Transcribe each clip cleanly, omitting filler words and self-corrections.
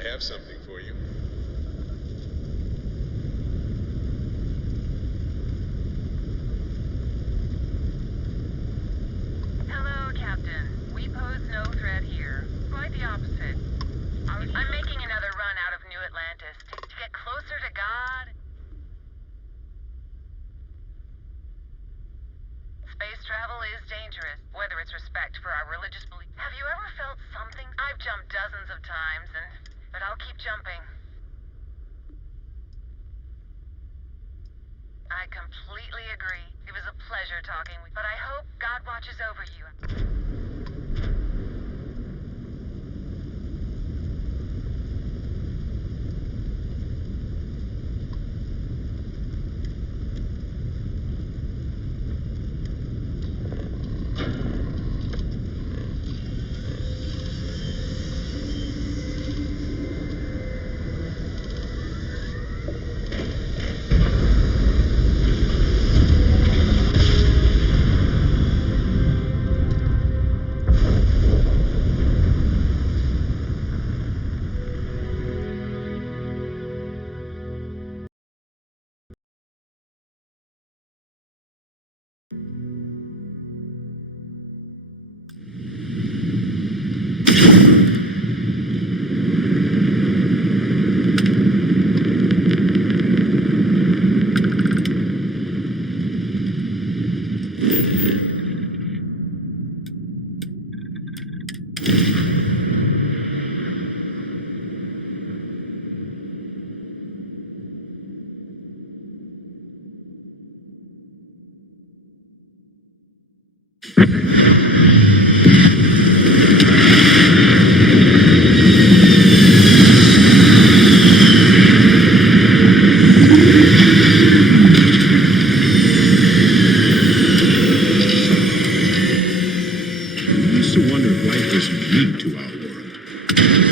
I have something for you. Hello, Captain. We pose no threat here. Quite the opposite. I'm making another run out of New Atlantis to get closer to God. Space travel is dangerous, whether it's respect for our religious beliefs. Have you ever felt something? I've jumped dozens of times, but I'll keep jumping. I completely agree. It was a pleasure talking with you, but I hope God watches over you.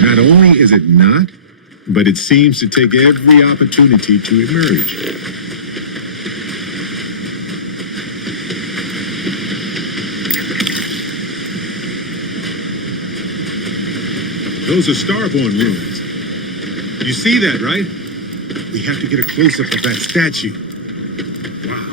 Not only is it not, but it seems to take every opportunity to emerge. Those are Starborn ruins. You see that, right? We have to get a close-up of that statue. Wow.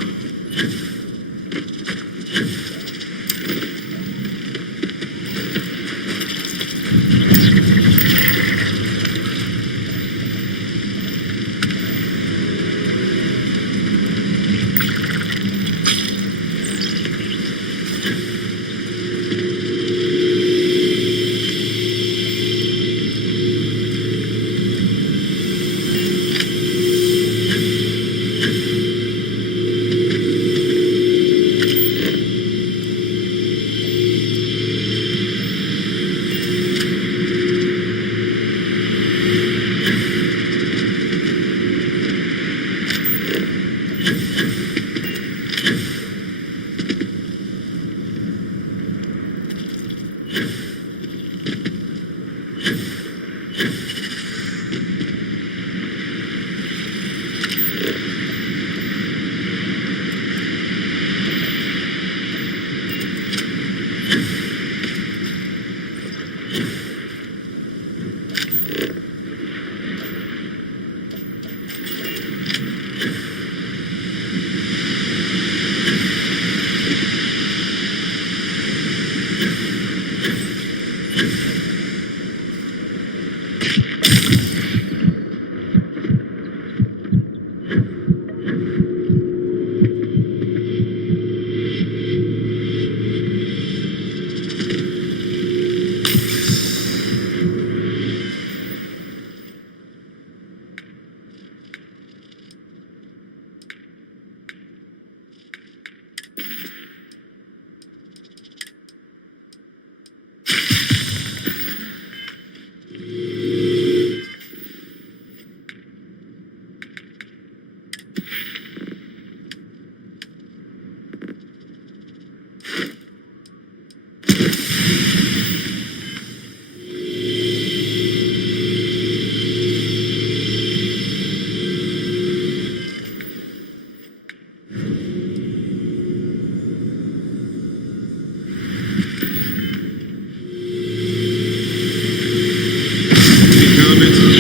Comments?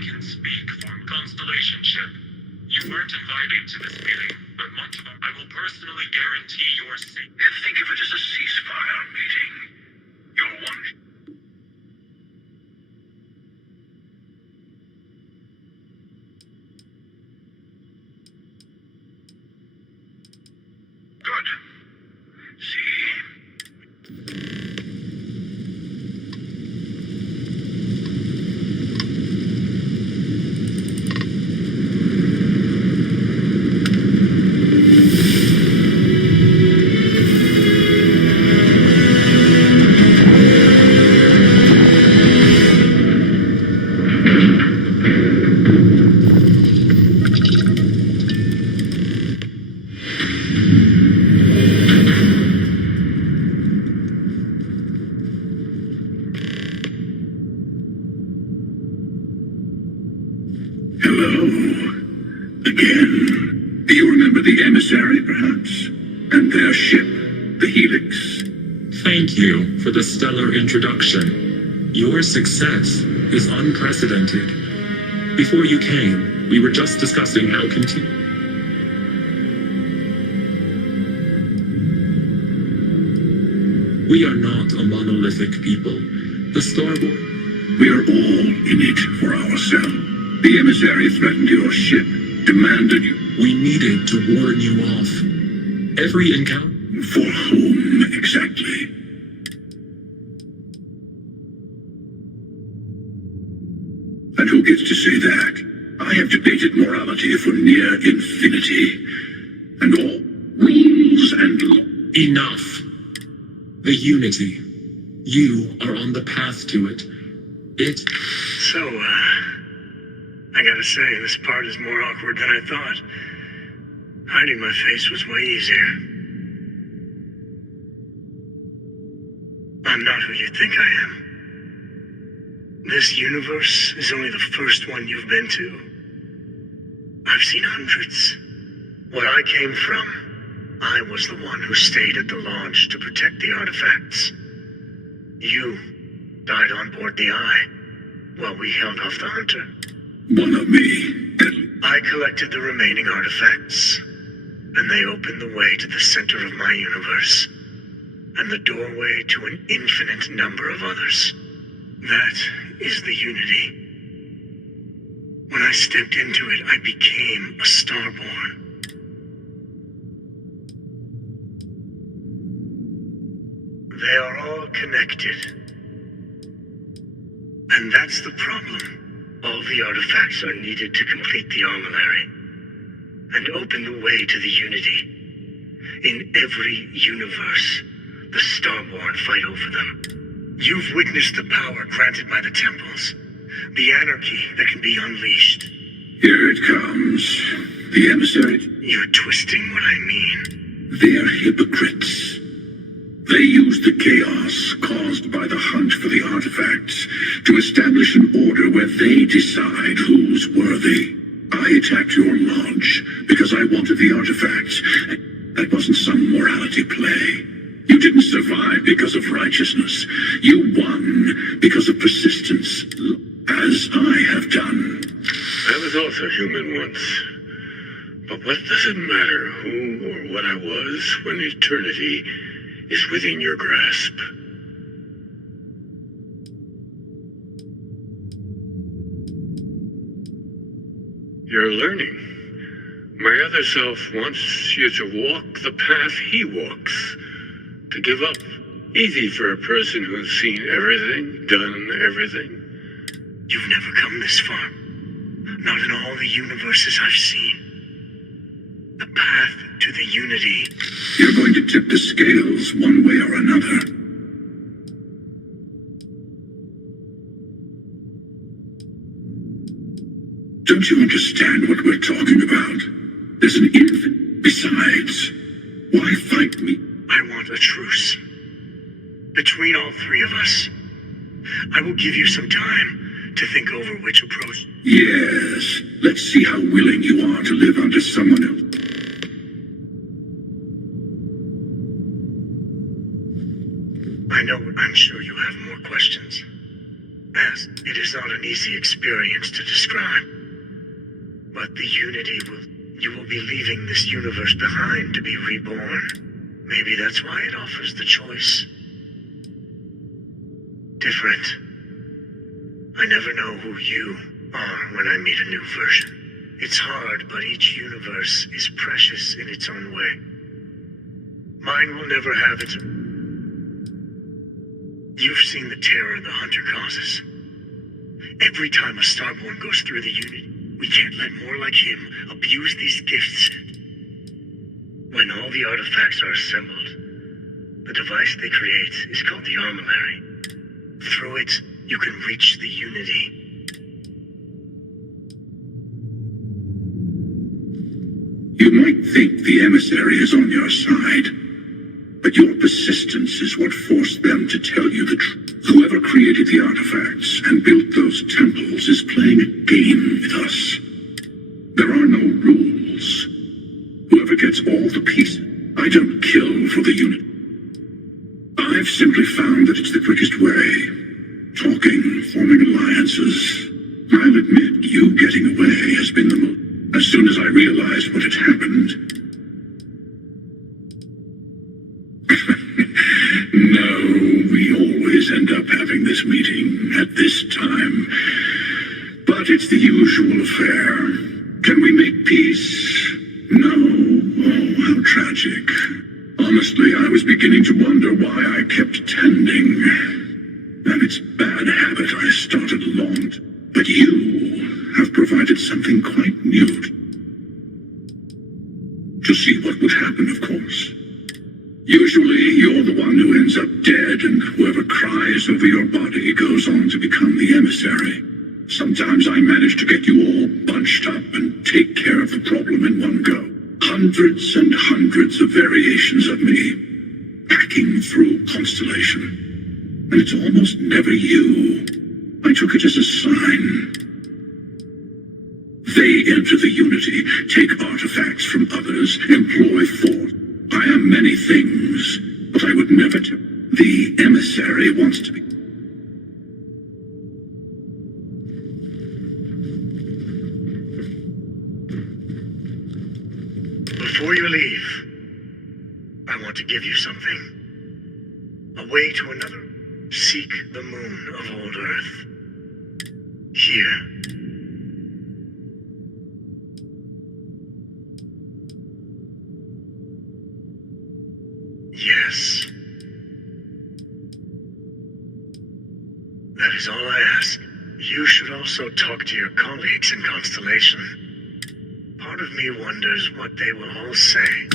can speak for Constellation Ship. You weren't invited to this meeting, but I will personally guarantee your safety. And think of it as a ceasefire meeting. You're one. Good. See? Hello. Again. Do you remember the emissary, perhaps? And their ship, the Helix? Thank you for the stellar introduction. Your success is unprecedented. Before you came, we were just discussing how We are not a monolithic people. The Starborn. We are all in it for ourselves. The emissary threatened your ship, demanded you. We needed to warn you off. Every encounter. For whom, exactly? And who gets to say that? I have debated morality for near infinity. And all rules and law. Enough. The Unity. You are on the path to it. So, I gotta say, this part is more awkward than I thought. Hiding my face was way easier. I'm not who you think I am. This universe is only the first one you've been to. I've seen hundreds. Where I came from, I was the one who stayed at the launch to protect the artifacts. You died on board the Eye, while we held off the Hunter. One of me. I collected the remaining artifacts, and they opened the way to the center of my universe, and the doorway to an infinite number of others. That is the Unity. When I stepped into it, I became a Starborn. They are all connected. And that's the problem. All the artifacts are needed to complete the armillary and open the way to the Unity. In every universe, the Starborn fight over them. You've witnessed the power granted by the temples, the anarchy that can be unleashed. Here it comes. The emissary. You're twisting what I mean. They're hypocrites. They use the chaos caused by the hunt for the artifacts to establish an order where they decide who's worthy. I attacked your launch because I wanted the artifacts. That wasn't some morality play. You didn't survive because of righteousness. You won because of persistence, as I have done. I was also human once. But what does it matter who or what I was when eternity is within your grasp? You're learning. My other self wants you to walk the path he walks. To give up. Easy for a person who's seen everything, done everything. You've never come this far. Not in all the universes I've seen. The path to the Unity. You're going to tip the scales one way or another. Don't you understand what we're talking about? There's an infant. Besides, why fight me? I want a truce. Between all three of us. I will give you some time to think over which approach. Yes. Let's see how willing you are to live under someone else. I know, I'm sure you have more questions. As it is not an easy experience to describe. But the Unity you will be leaving this universe behind to be reborn. Maybe that's why it offers the choice. Different. I never know who you are when I meet a new version. It's hard, but each universe is precious in its own way. Mine will never have its... You've seen the terror the Hunter causes. Every time a Starborn goes through the Unity, we can't let more like him abuse these gifts. When all the artifacts are assembled, the device they create is called the Armillary. Through it, you can reach the Unity. You might think the emissary is on your side, but your persistence is what forced them to tell you the truth. Whoever created the artifacts and built those temples is playing a game with us. There are no rules. Whoever gets all the pieces, I don't kill for the unit. I've simply found that it's the quickest way. Talking, forming alliances. I'll admit, you getting away has been the most... As soon as I realized what had happened... No, we always end up having this meeting at this time. But it's the usual affair. Can we make peace? No. Oh, how tragic. Honestly, I was beginning to wonder why I kept tending. And it's a bad habit I started long. But you have provided something quite new. To see what would happen, of course. Usually, you're the one who ends up dead, and whoever cries over your body goes on to become the emissary. Sometimes I manage to get you all bunched up and take care of the problem in one go. Hundreds and hundreds of variations of me, hacking through Constellation. And it's almost never you. I took it as a sign. They enter the Unity, take artifacts from others, employ force. I am many things, but I would never tell. The emissary wants to be... Before you leave, I want to give you something. A way to another. Seek the moon of old Earth. Here. Yes. That is all I ask. You should also talk to your colleagues in Constellation. Part of me wonders what they will all say.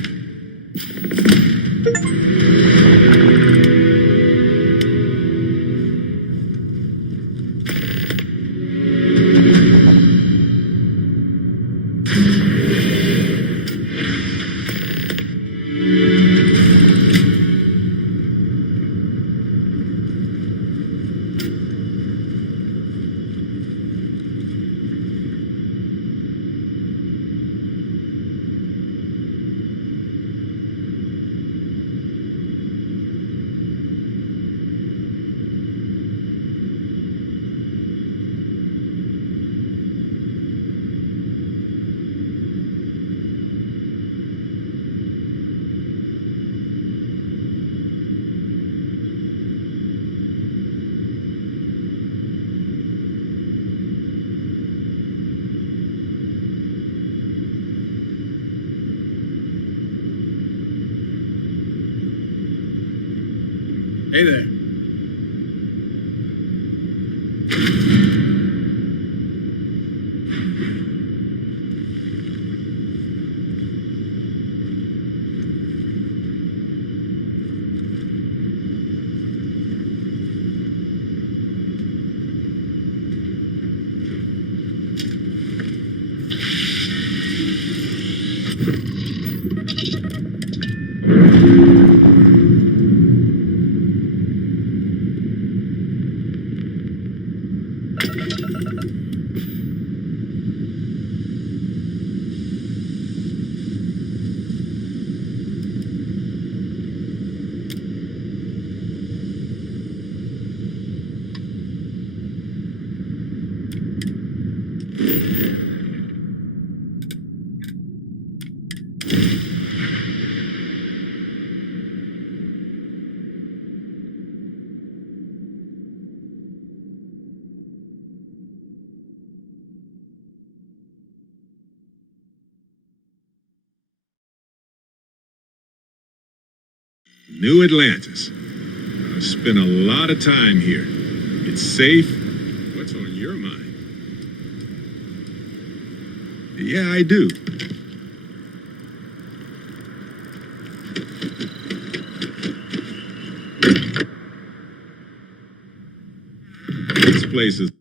Hey there. New Atlantis. I've spent a lot of time here. It's safe. What's on your mind? Yeah, I do. This place is...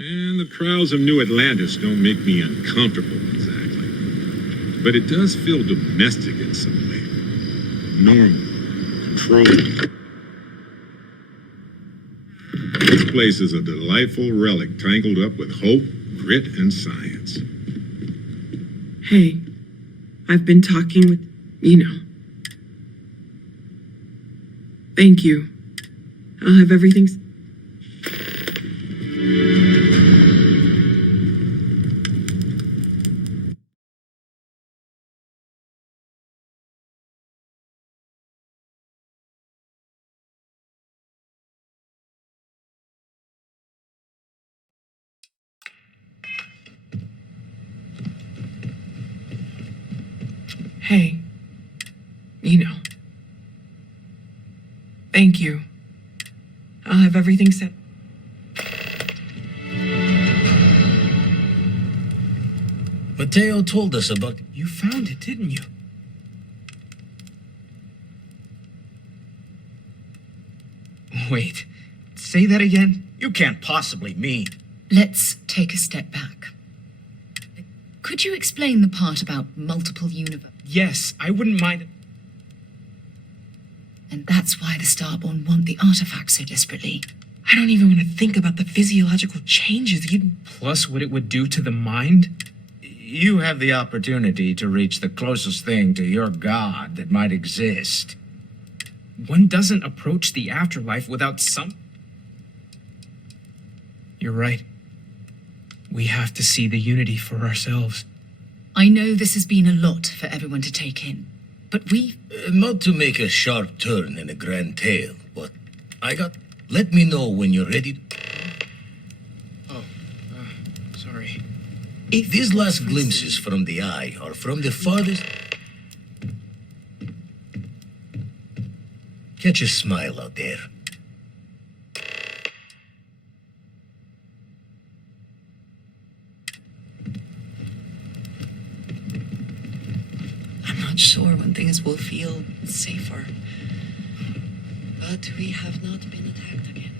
And the crowds of New Atlantis don't make me uncomfortable, exactly. But it does feel domestic in some way. Normal. Controlled. This place is a delightful relic tangled up with hope, grit, and science. Hey, I've been talking with, Thank you. I'll have everything... Hey, Thank you. I'll have everything set. Mateo told us about... You found it, didn't you? Wait, say that again? You can't possibly mean... Let's take a step back. Could you explain the part about multiple universes? Yes, I wouldn't mind. And that's why the Starborn want the artifact so desperately. I don't even want to think about the physiological changes you'd... Plus what it would do to the mind? You have the opportunity to reach the closest thing to your god that might exist. One doesn't approach the afterlife without some... You're right. We have to see the unity for ourselves. I know this has been a lot for everyone to take in, but not to make a sharp turn in a grand tale, but let me know when you're ready. Sorry. If these last glimpses from the eye are from the farthest... Catch a smile out there. I'm not sure when things will feel safer. But we have not been attacked again.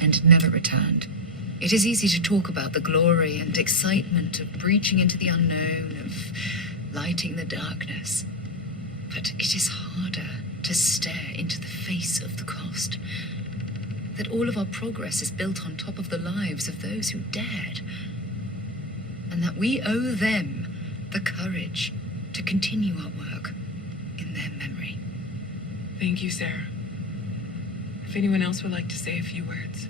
And never returned. It is easy to talk about the glory and excitement of breaching into the unknown, of lighting the darkness. But it is harder to stare into the face of the cost. That all of our progress is built on top of the lives of those who dared. And that we owe them the courage to continue our work in their memory. Thank you, Sarah. If anyone else would like to say a few words.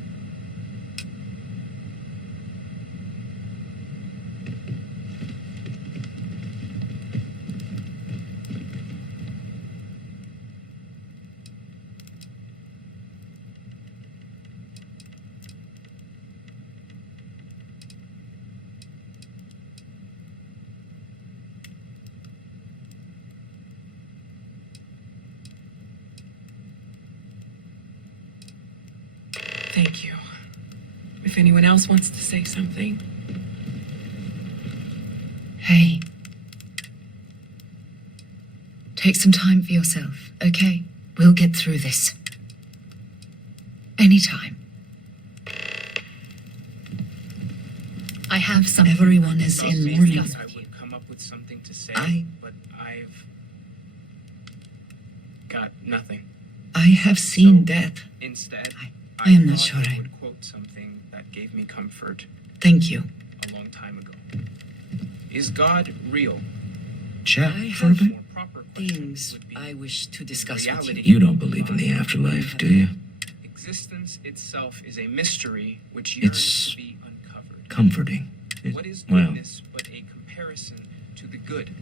Thank you. If anyone else wants to say something. Hey. Take some time for yourself, okay? We'll get through this. Anytime. I have some. Everyone is in mourning. I would come up with something to say, but I've got nothing. I have seen death. Instead, I am not thought sure I I- would quote something that gave me comfort Thank you. a long time ago. Is God real? Chat I for a have bit? More proper question Things would be, I wish to discuss with reality. you. You don't believe in the afterlife, do you? Existence itself is a mystery which yearns It's to be uncovered. comforting. What is well, goodness but a comparison to the good?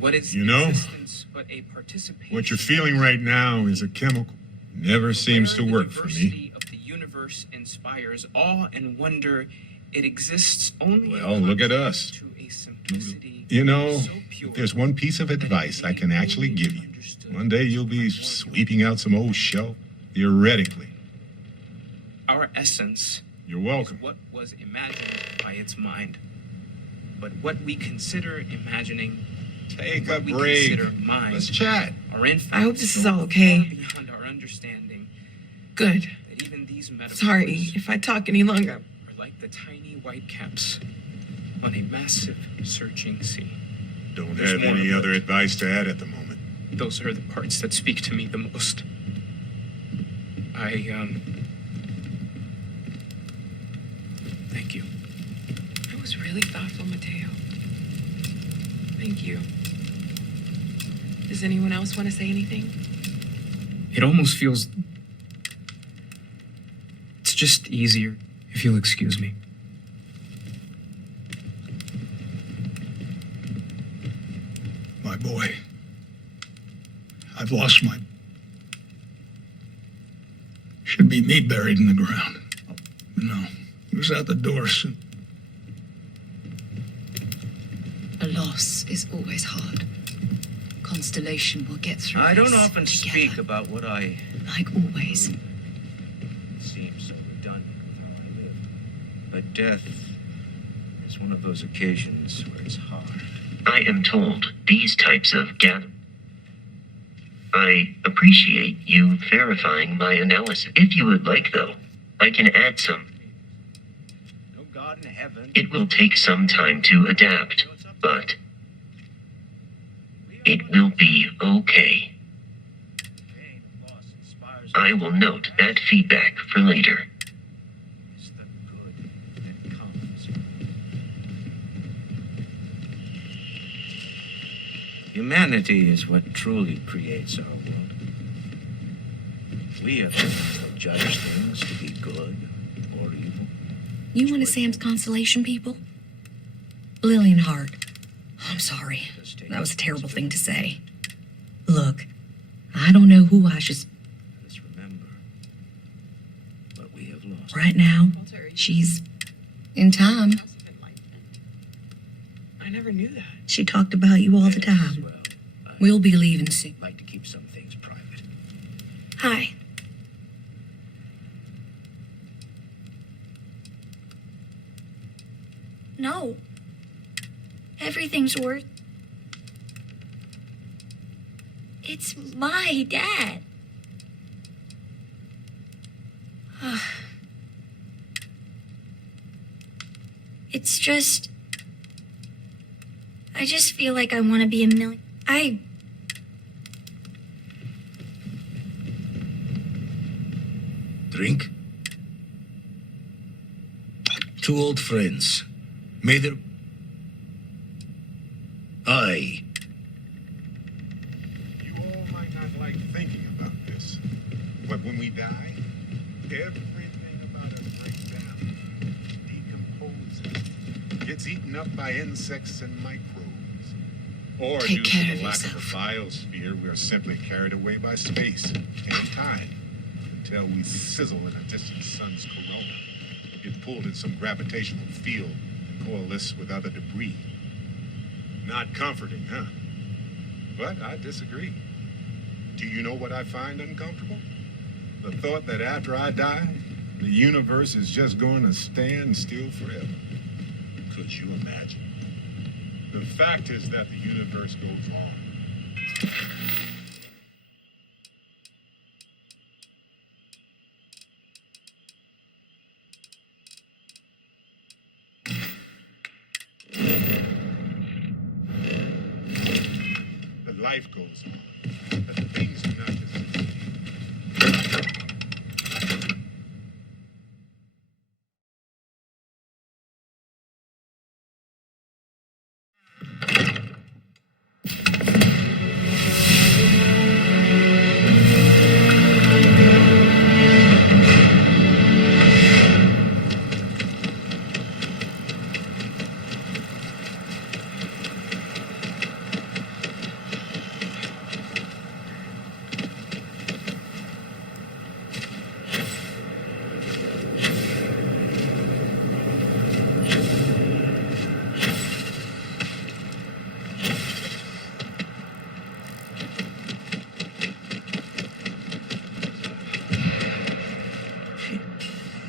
What is You know, existence but a participation? What you're feeling right now is a chemical. Never seems to Where work the for me. diversity of the universe inspires awe and wonder. It exists only. Well, in look at contrast us. To a simplicity You know, so pure if there's one piece of that it advice may I can be actually only give you, understood one day you'll by be more sweeping out some old shelf, theoretically. Our essence You're is welcome. what was imagined by its mind. But what we consider imagining, Take what a we break. consider mind, Let's chat. are in fact I hope this is so all okay. far beyond our understanding Good. that even these metaphors Sorry if I talk any longer. are like the tiny white caps on a massive searching sea. Don't There's have more any of other it. advice to add at the moment. Those are the parts that speak to me the most. Thank you. That was really thoughtful, Mateo. Thank you. Does anyone else want to say anything? It almost feels. It's just easier, if you'll excuse me. my boy, I've lost my... Should be me buried in the ground. But no, he was out the door soon. loss is always hard. Constellation will get through I don't this often together, speak about what I like always. It seems so redundant with how I live. But death is one of those occasions where it's hard. I am told these types of I appreciate you verifying my analysis. If you would like, though, I can add some. No God in heaven. It will take some time to adapt, but it will be okay. Pain and loss inspires I will note that feedback for later. It's the good that comes. Humanity is what truly creates our world. We have to judge things to be good or evil. You one of Sam's constellation people? Lillian Hart. I'm sorry. That was a terrible thing to say. Look, I don't know who I should... Let's remember what we have lost. Right now, she's in time. I never knew that. She talked about you all the time. Well, We'll be leaving soon. I'd like to keep some things private. Hi. No. Everything's worth... It's my dad. It's just... I just feel like I want to be a million... Drink? Two old friends. May their... Aye. You all might not like thinking about this, but when we die, everything about us breaks down, decomposes, gets eaten up by insects and microbes. Or Take due care to of the lack of yourself. a biosphere, we are simply carried away by space and time until we sizzle in a distant sun's corona, get pulled in some gravitational field and coalesce with other debris. Not comforting, huh? But I disagree. Do you know what I find uncomfortable? The thought that after I die, the universe is just going to stand still forever. Could you imagine? The fact is that the universe goes on. But life goes on. But things do not just succeed.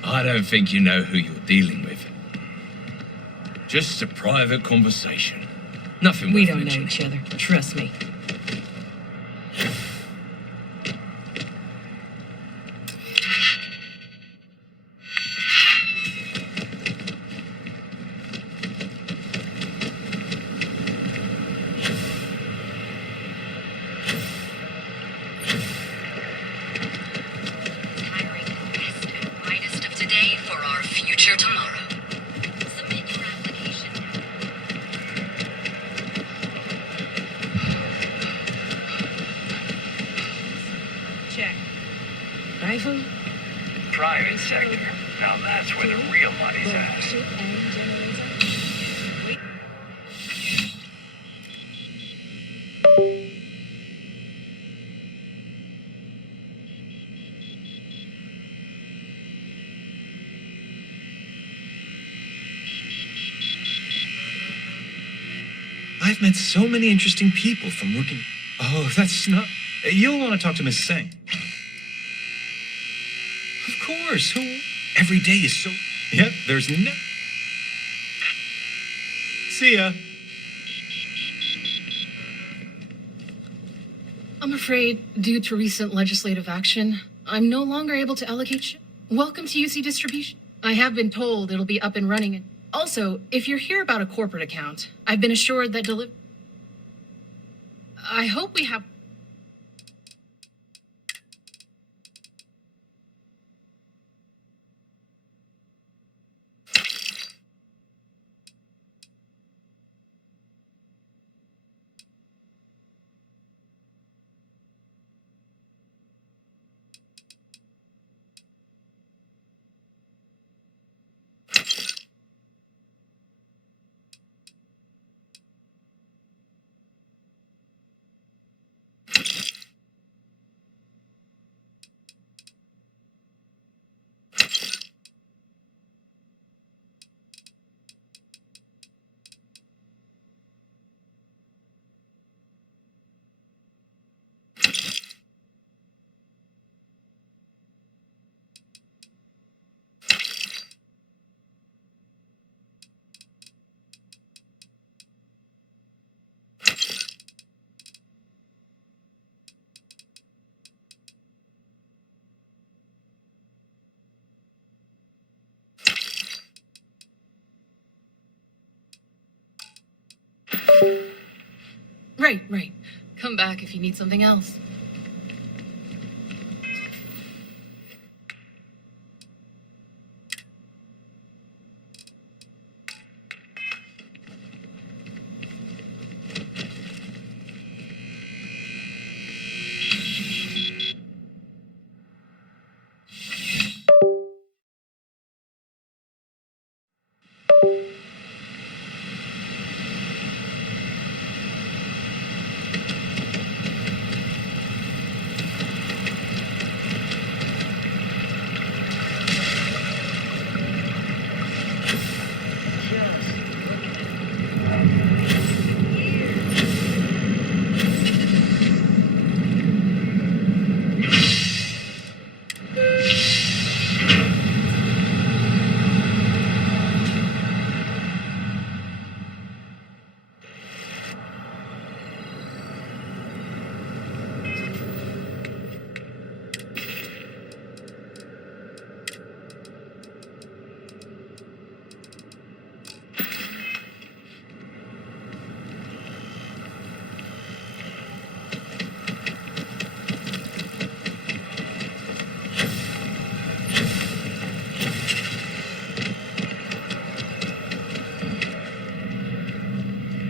I don't think you know who you're dealing with. Just a private conversation. Nothing We worth don't know mentioning. each other. Trust me. Hiring the best and brightest of today for our future tomorrow. Submit your application now. Check. Rifle? Private sector. Now that's where the real money's at. I've met so many interesting people from working... Oh, that's not... You'll want to talk to Miss Singh. Of course, who... Every day is so... Yep, there's no... See ya. I'm afraid, due to recent legislative action, I'm no longer able to allocate. Welcome to UC Distribution. I have been told it'll be up and running. Also, if you're here about a corporate account, I've been assured that I hope we have. Right. Come back if you need something else.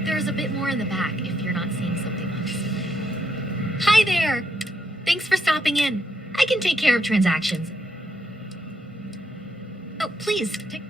There's a bit more in the back if you're not seeing something on display. Hi there! Thanks for stopping in. I can take care of transactions. Oh, please, take...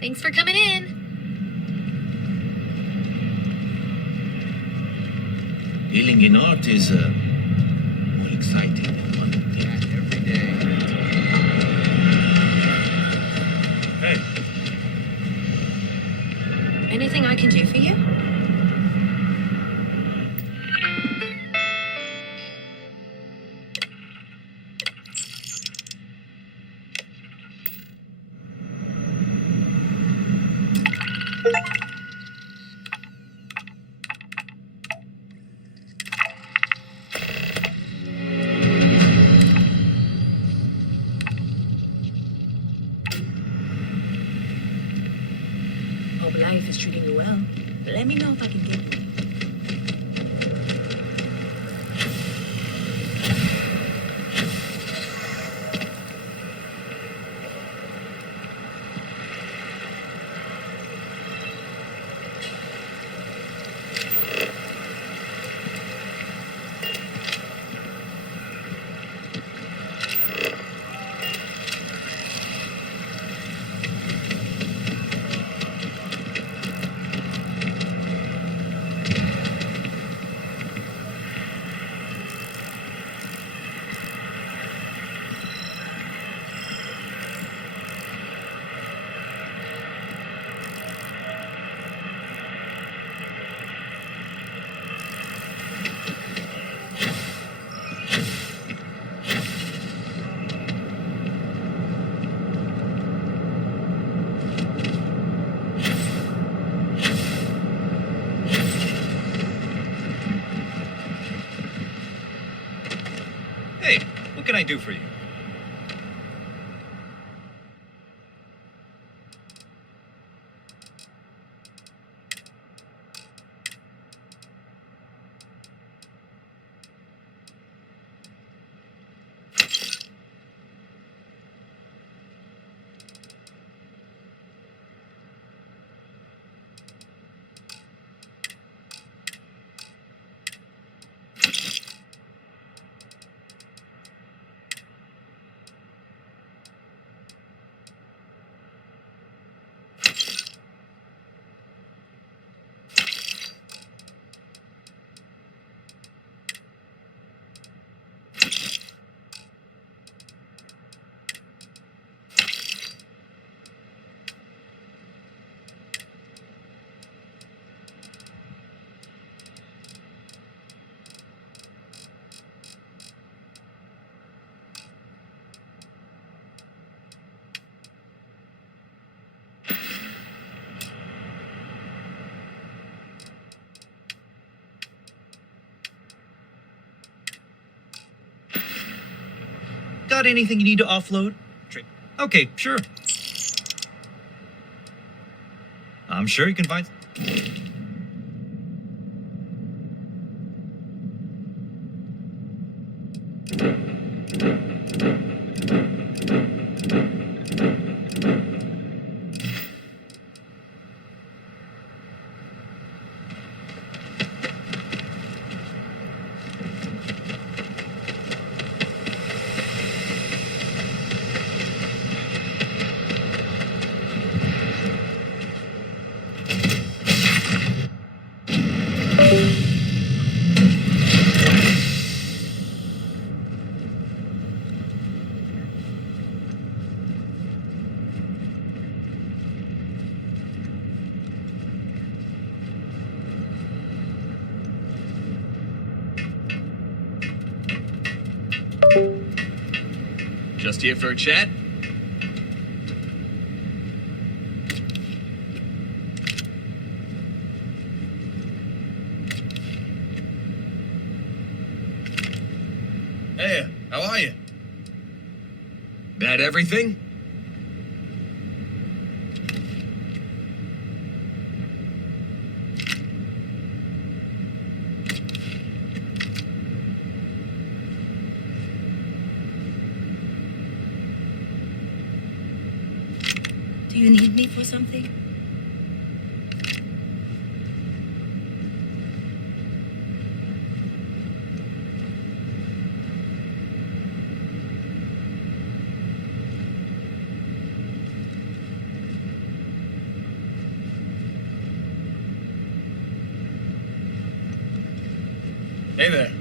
Thanks for coming in. Dealing in art is more exciting than one thing. Yeah, every day. Hey, Anything I can do for you? hope life is treating you well. Let me know if I can get it. Hey, what can I do for you? Got anything you need to offload? Okay, sure. I'm sure you can find... Just here for a chat? Hey, how are you? That everything? Do you need me for something? Hey there.